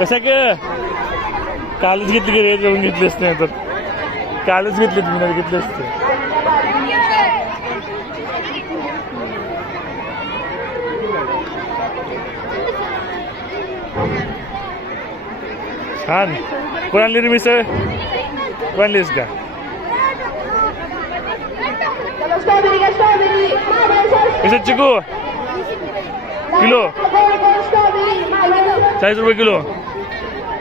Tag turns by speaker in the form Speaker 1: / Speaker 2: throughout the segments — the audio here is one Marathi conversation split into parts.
Speaker 1: कशा का? कालच घेतली की रेट येऊन घेतली असते तर कालच घेतली तुम्ही घेतली असते. छान. कोण आणली रे मिसळ? कोण आणलीस का? मिसळ चिकू. किलो. चाळीस रुपये किलो.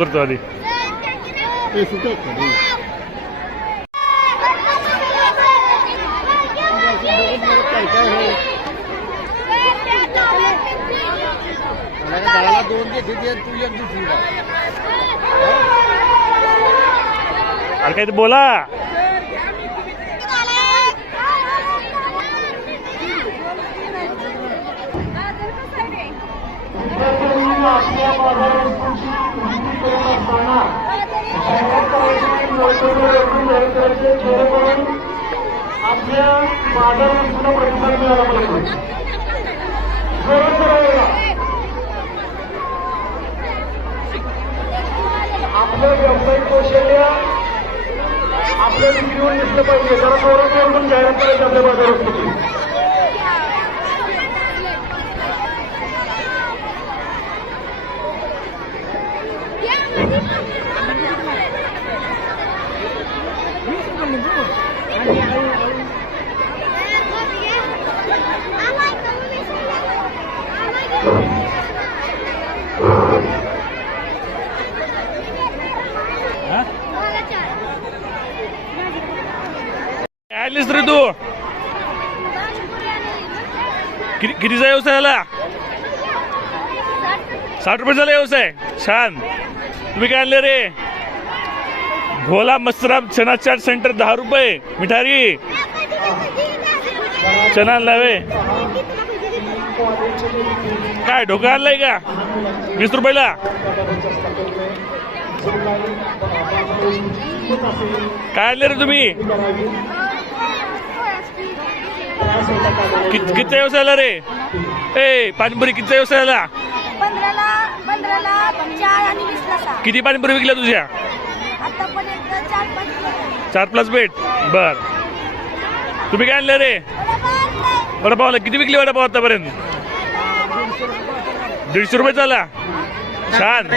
Speaker 1: करतो आधी
Speaker 2: डाळाला दोन घेते ते तू एक
Speaker 3: आपल्या बाजार प्रतिसाद मिळाला पाहिजे आपलं व्यावसायिक कौशल्य आपल्या विक्रीवर दिसलं पाहिजे. जरा जोरात जाहिरात करायची आपल्या बाजार
Speaker 1: काय रे तू किती कितीचा व्यवसाय आला साठ रुपये झाला व्यवसाय छान. तुम्ही काय आणले रे? भोला मस्तराम चना चाट सेंटर दहा रुपये. मिठारी. चना लावे काय ढोका आणलाय का? वीस रुपयाला? काय आणले रे तुम्ही? कित- कितीचा व्यवसाय आला रे? ए पाणीपुरी कितीचा व्यवसाय आला?
Speaker 4: पंधराला पंधराला चार आणि वीसला सहा.
Speaker 1: किती पाणीपुरी विकल्या तुझ्या?
Speaker 4: आतापर्यंत चार पाच किलो.
Speaker 1: चार प्लस बेट बर. तुम्ही काय आणलं रे? वडापावला किती विकली वडापाव आतापर्यंत? दीडशे रुपये झाला छान.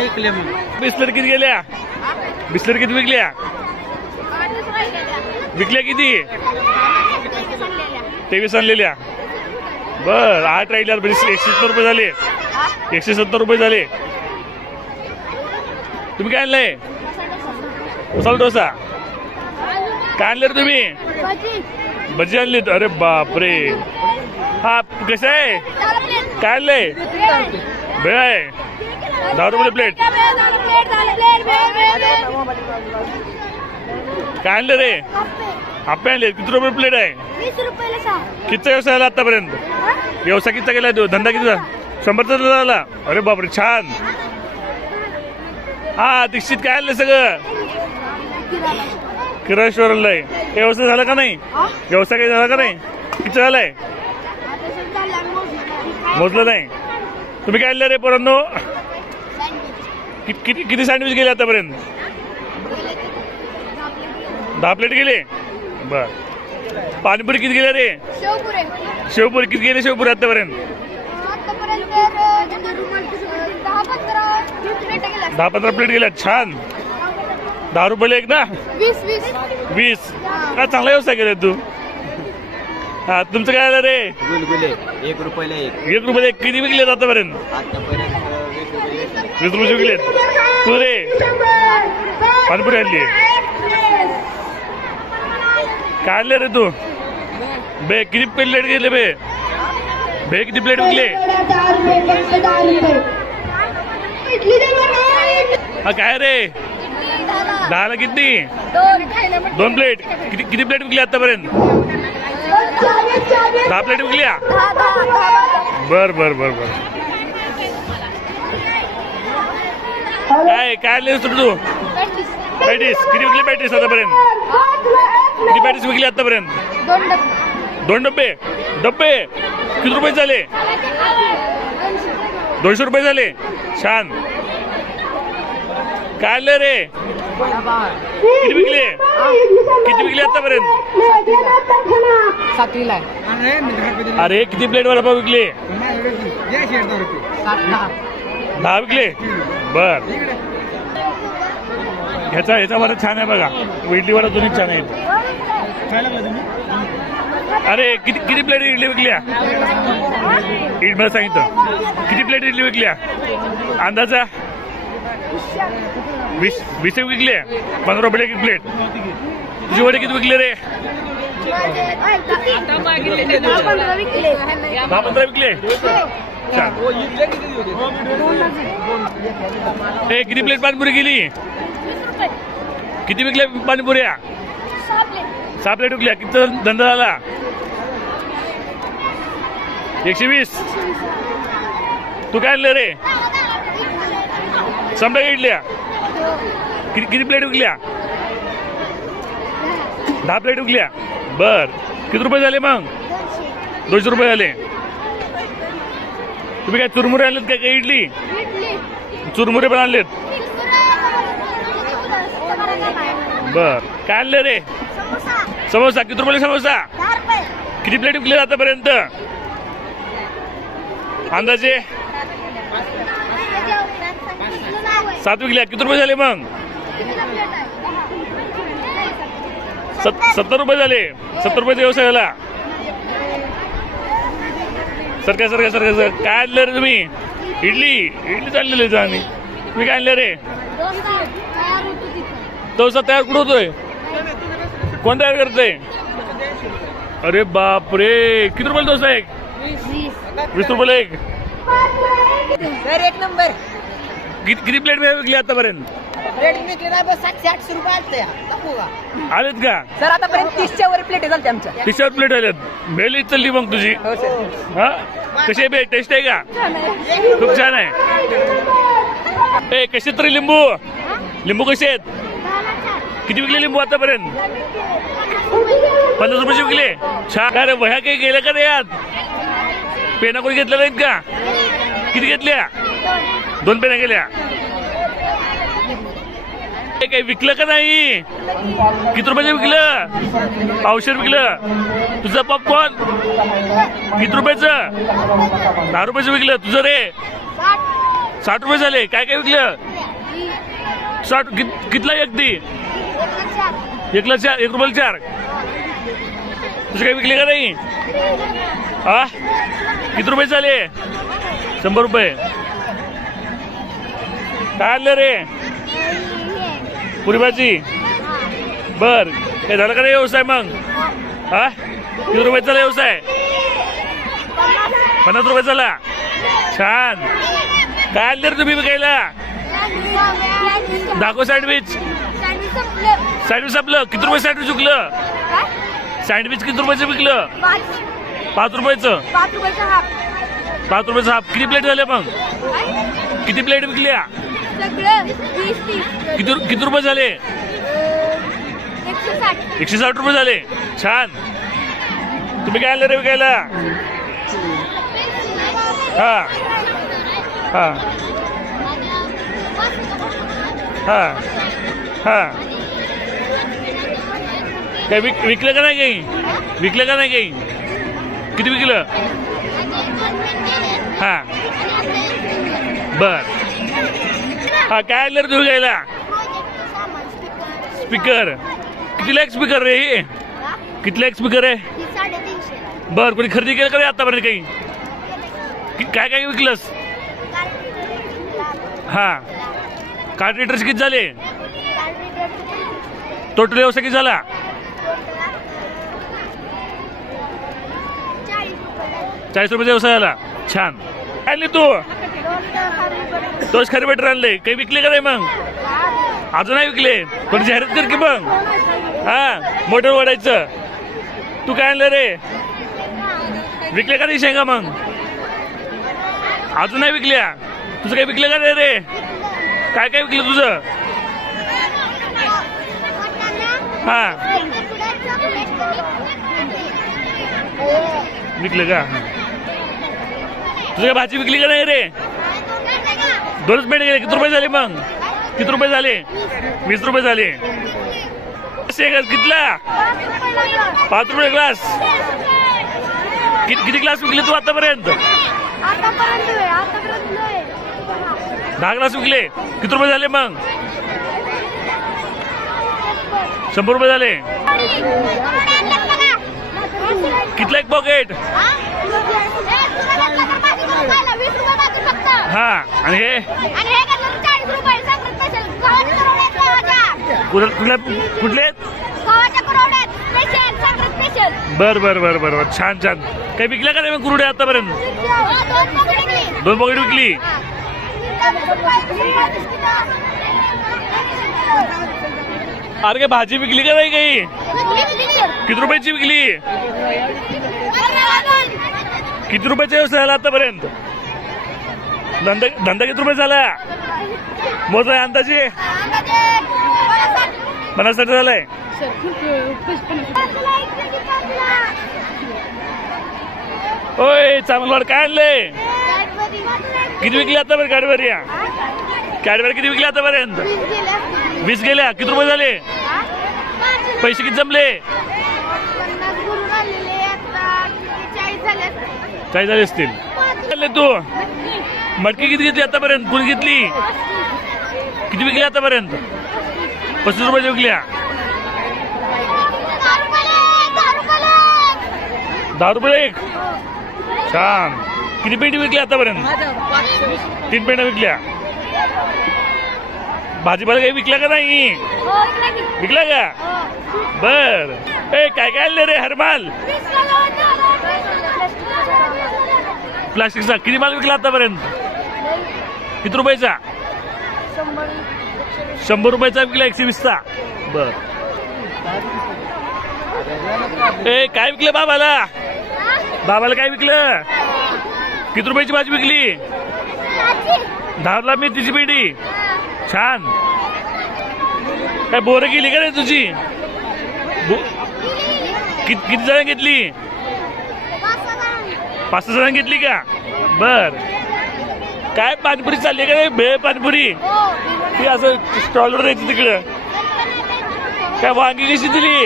Speaker 1: बिस्लर किती गेल्या? बिस्लर किती विकल्या? विकल्या किती? तेवीस आणलेल्या. बर आठ राहिल्या एकशे सत्तर रुपये झाले. एकशे सत्तर रुपये झाले. तुम्ही काय आणलंय? उसाल डोसा. काय आणलं रे तुम्ही? भजी आणलीत. अरे बापरे. हा कसं आहे? काय आणलंय? भेळ आहे. दहा रुपये प्लेट काय आणलं रे? आपे आणले किती रुपये प्लेट आहे?
Speaker 4: वीस रुपयाला सहा.
Speaker 1: कितीचा व्यवसाय आला आतापर्यंत? व्यवसाय कितीचा केला तो? धंदा कितीचा शंभरचा झाला? अरे बापरे छान. हा दीक्षित काय आणलं सगळं? किराणेश्वरला आहे. व्यवसाय झाला का नाही? व्यवसाय काही झाला का नाही? किती झालाय मोजलं नाही. तुम्ही काय आणलं रे पोरांनो? कि- किती किती सँडविच गेले आतापर्यंत? दहा प्लेट गेले? बर. पाणीपुरी किती गेले रे?
Speaker 4: शेवपुरे.
Speaker 1: शेवपुरी किती गेले शेवपुरी आतापर्यंत
Speaker 4: दहा पंधरा प्लेट गेल्या.
Speaker 1: छान. दहा रुपयाला एक ना?
Speaker 4: वीस वीस.
Speaker 1: वीस. काय चांगला व्यवसाय केला तू? हा तुमचं काय आलं रे?
Speaker 2: गुलगुले. एक रुपयाला एक.
Speaker 1: एक रुपये किती विकलेत आतापर्यंत
Speaker 2: वीस रुपये विकले.
Speaker 1: वीस रुपये विकलेत. तू रे? पाणीपुरी आणली काय आणले रे तू. बे किती प्लेट घेतले बे? बे किती प्लेट
Speaker 5: इडली.
Speaker 1: हा काय रे? दहाला किती
Speaker 4: दोन
Speaker 1: प्लेट किती किती प्लेट विकली आतापर्यंत? दहा प्लेट विकल्या? बर बर बर बर. काय काय तू? तू पॅटीस किती विकले पॅटीस आतापर्यंत? किती पॅटीस विकले आतापर्यंत?
Speaker 4: दोन डबे
Speaker 1: दोन डब्बे? डब्बे? किती रुपये झाले? दोनशे रुपये झाले. छान. काय आणलं रे? किती विकले? किती विकले आतापर्यंत?
Speaker 4: सातवीला
Speaker 1: अरे किती प्लेट वडापाव विकले? दहा विकले? बर. ह्याचा ह्याचा वडा छान आहे बघा. इडली वडा दोन्ही छान आहे अरे किती किती प्लेट इडली विकल्या? इड मला सांगितलं. किती प्लेट इडली विकल्या? अंदाजा? वीस वीस एक विकले पंधरा रुपये एक प्लेट? तुझे वडे किती विकले रे?
Speaker 4: दहा पंधरा विकले
Speaker 1: ए किती प्लेट पाणीपुरी गेली किती विकल्या पाणीपुऱ्या सहा प्लेट विकल्या किती धंदा झाला? एकशे वीस. तू काय आणलं रे? संपल्या इडल्या? किती किती प्लेट विकल्या? दहा प्लेट विकल्या. बर. किती रुपये झाले मग? दोनशे. रुपये झाले. तुम्ही काय चुरमुरे आणलेत काय काय इडली. चुरमुरे पण आणलेत. बर. काय आणलं रे? समोसा. किती रुपये समोसा? किती प्लेट विकले आतापर्यंत अंदाजे? सात विकल्या किती रुपये झाले मग? सत सत्तर रुपये झाले. सत्तर रुपयाचा व्यवसाय झाला. सरकार सरकार सरकार सर काय आणलं रे तुम्ही? इडली. इडली चाललेली आम्ही तुम्ही काय आणलं रे? डोसा तयार कुठं होतोय? कोण तयार करतोय? अरे बाप रे किती रुपयाला डोसा एक? वीस रुपयाला एक.
Speaker 4: नंबर.
Speaker 1: किती किती प्लेट विकली आतापर्यंत?
Speaker 4: रेट विकले नाही बस सातशे आठशे रुपये आलते. का
Speaker 1: आलेत का?
Speaker 4: सर आतापर्यंत तीसच्या वर प्लेट झालते आमच्या.
Speaker 1: शर्ट प्लेट आल्यात मेली चालली मग तुझी.
Speaker 4: हो
Speaker 1: हा? कशी आहे बे? टेस्ट आहे का? खूप छान आहे. ए कसे तरी लिंबू? लिंबू कसे आहेत? किती विकले लिंबू आतापर्यंत? पन्नास रुपयाचे विकले. छान. अरे वह्या काही गेल्या का रे यात? पेना कोणी घेतल्या नाहीत का? किती घेतल्या? दोन पेना गेल्या. काही विकलं का नाही? किती रुपयाचे विकलं? औषध विकलं. तुझं पॉपकॉर्न किती रुपयाचं? दहा रुपयाचं विकलं. तुझं रे? साठ रुपये झाले. काय काय विकलं? साठ कितला एक एकला चार एक रुपयाला चार. तुझे काही विकले का नाही? हा किती रुपये झाले शंभर रुपये. काय आणलं रे? पुरी भाजी बर. काय झालं का रे व्यवसाय मग? हा किती रुपये झाला व्यवसाय? पन्नास रुपये झाला. छान. काय आणलं रे तुम्ही विकायला? दाखव सँडविच सँडविच आपलं किती रुपये सँडविच विकलं सँडविच किती रुपयाचं विकलं? पाच. रुपयाचं.
Speaker 4: पाच रुपयाचा हाफ.
Speaker 1: किती प्लेट झाले मग? किती प्लेट विकल्या? किती किती रुपये झाले?
Speaker 4: एकशे साठ
Speaker 1: रुपये झाले. छान. तुम्ही काय आणलं रे विकायला? हा. हा. हा. हा. काय विक विकलं का नाही काही? विकलं का नाही काही? किती विकलं? हा. बर. हा काय आणलं रे तुम्ही घ्यायला? स्पीकर. कितीला एक स्पीकर रे हे? कितीला एक स्पीकर आहे? बर कोणी खरेदी केलं का नाही आतापर्यंत काही? काय काय विकलंस? हा. कार्ड लिटर्स किती झाले? टोटल व्यवसाय किती झाला? चाळीस रुपये व्यवसाय छान. काय आणली तू? दोष खरे बेटर आणले. काही विकले का नाही मग? अजून नाही विकले. पण जाहिरात कर की मग. हा मोटर ओढायचं. तू काय आणलं रे? विकले का नाही शेंगा मग? अजून नाही विकल्या. तुझं काही विकलं का नाही रे? काय काय विकलं तुझं? हा. विकलं का? तुझ्या भाजी विकली का नाही रे? दोनच मिनिट गेले. किती रुपये झाले मग? किती रुपये झाले? वीस रुपये झाले. शेंगा कितला पाच रुपये ग्लास किती किती ग्लास विकले तू आतापर्यंत? दहा ग्लास विकले. किती रुपये झाले मग? शंभर रुपये झाले. कितला एक पॉकेट हा आणि हे? कुठं- कुठल्या कुठले बर बर बर बर बर. छान छान. काही विकल्या का नाही मग कुरडे आतापर्यंत? दोन पॉकेट विकली. अरे काय भाजी विकली का नाही काही? किती रुपयाची विकली? किती रुपयाचा व्यवसाय झाला आतापर्यंत? धंदा धंदा किती रुपये झाला? मोजा अंदाजे? पन्नाससाठी झालाय. ओय चांगलं काय आणलंय? किती विकले आता बरं गाडीवर? या गाडीवर किती विकली आतापर्यंत वीस गेल्या. किती रुपये झाले? पैसे किती जमले? चाळीस झाले असतील. तू. मटकी किती घेतली आतापर्यंत? कुणी घेतली? किती विकली आतापर्यंत? पस्तीस रुपयाच्या विकल्या. दहा रुपये एक? छान. किती पेटी विकली आतापर्यंत? तीन पेट्या विकल्या. भाजीपाला काही विकल्या का नाही? विकल्या का? बर. ए काय काय आणलं रे हरमाल? प्लास्टिकचा किती माल विकला आतापर्यंत? किती रुपयाचा? शंभर रुपयाचा विकला एकशे वीसचा. बर. ए काय विकलं बाबाला? बाबाला काय विकलं? किती रुपयाची भाजी विकली? दहाला तिची पेढी छान. काय बोरं गेली का रे तुझी? किती जण घेतली? पाच सहा घेतली का? बर. काय पाणीपुरी चालली का रे भेळ पाणीपुरी. ती असं स्टॉलवर द्यायची तिकडं. काय वांगी कशी दिली?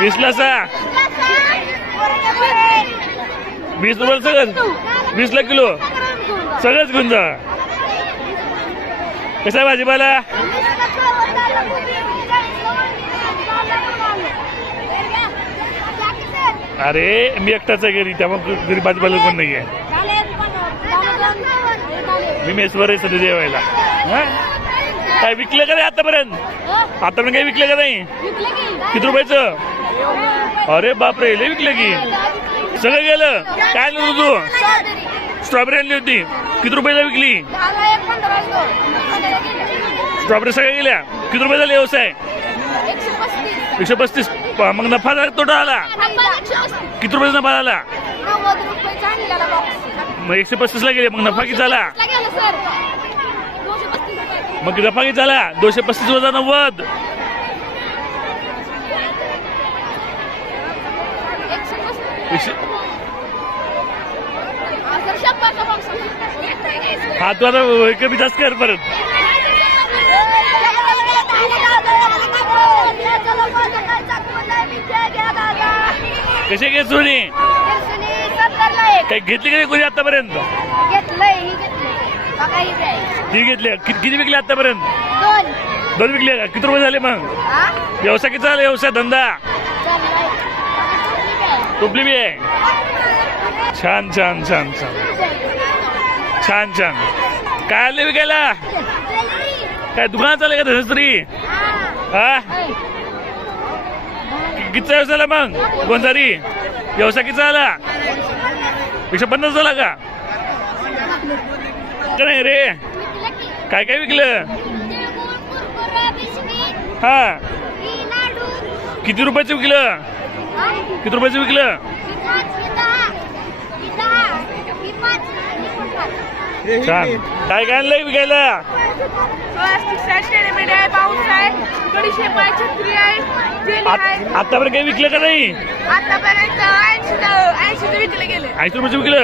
Speaker 1: वीसला सहा. वीस रुपयाला सगळं? वीसला किलो? सगळंच घेऊन जा. कसा आहे भाजीपाला? अरे मी एकटाच आहे घरी त्यामुळे घरी भाजीपाला पण नाही आहे मी मेसवर आहे सध्या जेवायला. हा? काय विकलं का नाही आतापर्यंत? आतापर्यंत काही विकलं का नाही? किती रुपयाचं? अरे बापरे लय विकलं की. सगळं गेलं. काय आणलं तू? स्ट्रॉबेरी आणली होती. किती रुपयाला विकली? स्ट्रॉबेरी सगळ्या गेल्या. किती रुपयाचा व्यवसाय? एकशे पस्तीस. मग नफा झाला तोटा आला किती रुपयाचा नफा आला? मग एकशे पस्तीस ला गेले मग नफा किती झाला? मग नफा किती झाला? दोनशे पस्तीस वजा नव्वद. हा तू आता कमी जास्त कर परत. कसे घे सोनी काही घेतली का नाही कोणी आतापर्यंत?
Speaker 4: ही ही.
Speaker 1: ती घेतली. किती विकले आतापर्यंत?
Speaker 4: दोन.
Speaker 1: दोन विकले का? किती रुपये झाले मग?
Speaker 4: हा?
Speaker 1: व्यवसाय किती झाला व्यवसाय? धंदा?
Speaker 4: चालला
Speaker 1: टोपली बी आहे. छान छान छान छान. छान छान. काय आले विकायला? काय दुकान चालू का तसंच तरी हा? कितीचा व्यवसाय झाला मग? गोंजारी? व्यवसाय किती झाला? एकशे पन्नास झाला का? का नाही रे? काय काय विकलं? हा. किती रुपयाचं विकलं? किती रुपयाचं विकलं? छान. काय काय आणलंय विकायला? आतापर्यंत काही विकलं का नाही?
Speaker 4: आतापर्यंत ऐंशी
Speaker 1: रुपयाचं विकलं?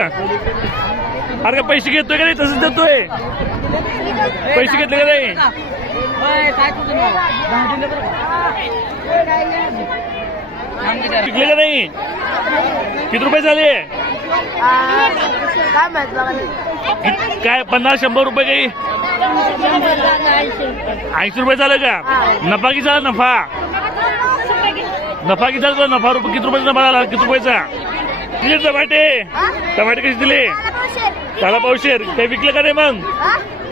Speaker 1: अरे का पैसे घेतोय का नाही? तसंच देतोय. पैसे घेतले का नाही? विकले का नाही. किती रुपये झाले?
Speaker 4: काय माहीत
Speaker 1: काय पन्नास शंभर रुपये काही? ऐंशी रुपये झालं का? नफा किती झाला नफा? नफा किती झाला नफा रुपये किती रुपयाचा नफा झाला? किती रुपयाचा? दिले टमाटे. टमाटे कसे दिले? त्याला पावशेर. काही विकलं का नाही मग?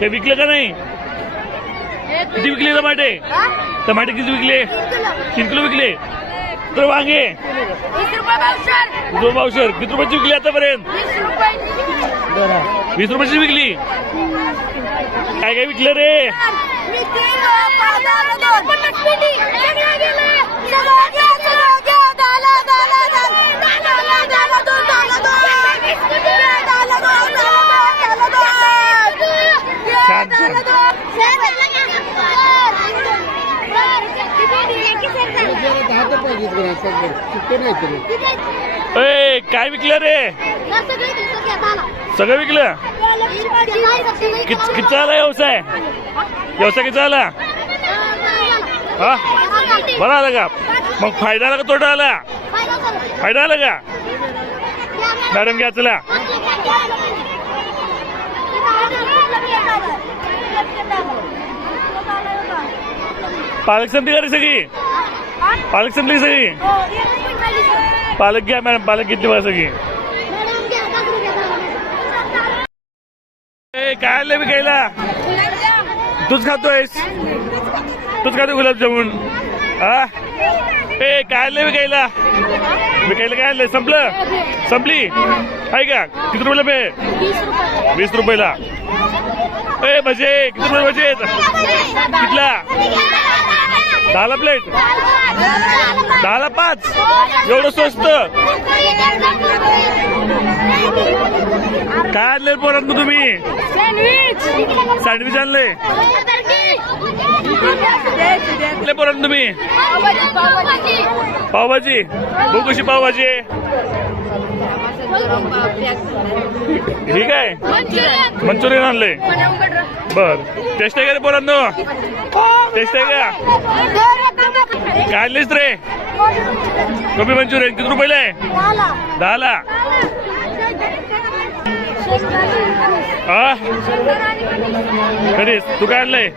Speaker 1: ते विकलं का नाही? किती विकले टमाटे? टमाटे किती विकले? तीन किलो विकले. तर वांगे
Speaker 4: पावशेर
Speaker 1: किती रुपयाची विकली आतापर्यंत
Speaker 4: वीस रुपये
Speaker 1: वीस रुपयाची विकली काय काय विकलं रे छान. ए काय विकलं रे? सगळं विकलं? किती आला व्यवसाय? व्यवसाय किती आला हा? बरा आला का? मग फायदा आला का तोटा आला? फायदा आला का? मॅडम घ्या चला. पालक संधी करे सगळी? पालक संपली सगळी? पालक घ्या मॅडम पालक घेतली बघा सगळी? ए काय आलं विकायला तूच खातोयस? तूच खातो गुलाबजामुन हा? ए काय आलं विकायला विकायला काय आलं संपलं? संपली? आहे का? किती रुपयाला पे? वीस रुपयाला. ए भजे किती रुपये भजे? कितला? दहाला प्लेट दहाला पाच. एवढं स्वस्त. काय आणले पोरांना तुम्ही? सँडविच आणले आणले पोरांना तुम्ही? पावभाजी. बघू कशी पावभाजी ठीक आहे मंचुरियन आणले बर. टेस्ट आहे का रे पोरांनो? टेस्ट आहे का? काय आणलीस रे? गोबी मंचुरियन किती रुपये दहा दहाला. हा? कधीच तू काय आणलंय?